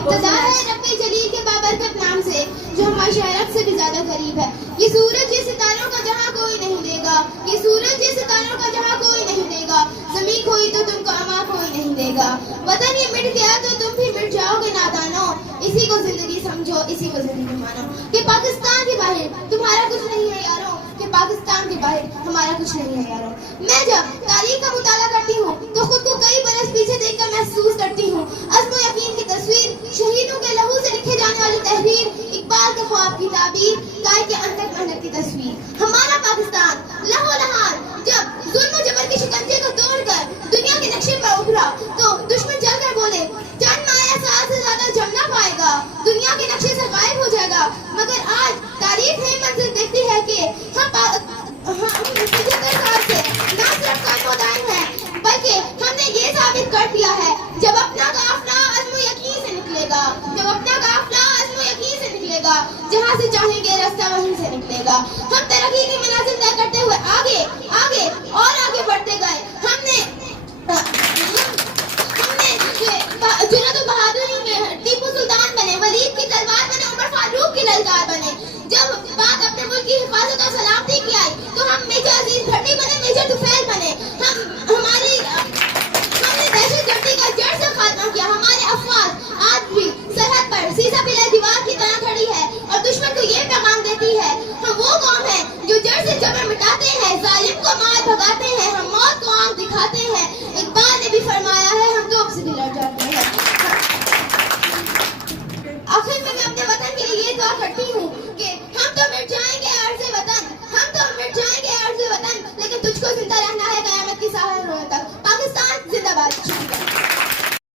ابتدا ہے رب جلیل کے بابرکت نام سے جو ہمارے شہرت سے بھی زیادہ قریب ہے. یہ سورج یہ ستاروں کا جہاں کوئی نہیں دے گا, یہ سورج یہ ستاروں کا جہاں کوئی نہیں دے گا, زمین کھوئی تو تم کو اما کوئی نہیں دے گا. وطن یہ مٹ گیا تو تم بھی مٹ جاؤ گے نادانو, اسی کو زندگی سمجھو اسی کو زندگی مانو. کہ پاکستان کے باہر تمہارا کچھ نہیں ہے یارو, کہ پاکستان کے باہر ہمارا کچھ نہیں ہے یارو. میں جب تاریخ کا مطالعہ کرتی ہوں تو خود کو کئی برس پیچھے دیکھ کر محسوس کرتی ہوں. عزم و یقین کی تصویر, شہیدوں کے لہو سے لکھے جانے والی تحریر, اقبال کے خواب کی تعبیر, کائے کے انتک محنت کی تصویر. ہمارا پاکستان لہو لہان جب ظلم و جبر کے شکنجے کو توڑ کر دنیا کے نقشے پر ابھرا تو دشمن جل کر بولے چند مایا سال سے زیادہ جم نہ پائے گا, دنیا کے نقشے سے غائب ہو جائے گا. مگر آج تاریخ ہے منظر دیکھتی ہے کہ ہم 75 سال سے نہ صرف قائم ہیں بلکہ ہم نے یہ ثابت کر دیا ہے جب اپنا قافلہ عزم و یقین سے نکلے گا, جب اپنا قافلہ عزم و یقین سے نکلے گا, جہاں سے چاہیں گے راستہ وہیں سے نکلے گا. ہم ترقی کی منازل طے کرتے ہوئے آگے آگے اور آگے بڑھتے گئے. ہم نے جنید و بہادری میں ٹیپو سلطان بنے, ولید کی تلوار بنے, عمر فاروق کی للکار بنے. جب بات اپنے ملک کی حفاظت اور سلامتی کی آئی تو ہم میجر عزیز بھٹی بنے, میجر طفیل بنے. ہم نے دہشت گردی کا جڑ سے خاتمہ کیا. ہمارے افواج آج بھی سرحد پر سیسا پلے دیوار کی طرح کھڑی ہے اور دشمن کو یہ پیغام دیتی ہے ہم وہ قوم ہیں جو جڑ سے جبر مٹاتے ہیں, ظالم کو مار بھگاتے ہیں, ہم موت کو آنکھ دکھاتے ہیں. اقبال نے بھی فرمایا ہے ہم تو سے بھی لڑ جاتے ہیں. آخر میں اپنے وطن کے لیے یہ دعا کرتی ہوں کہ ہم تو مٹ جائیں گے عرض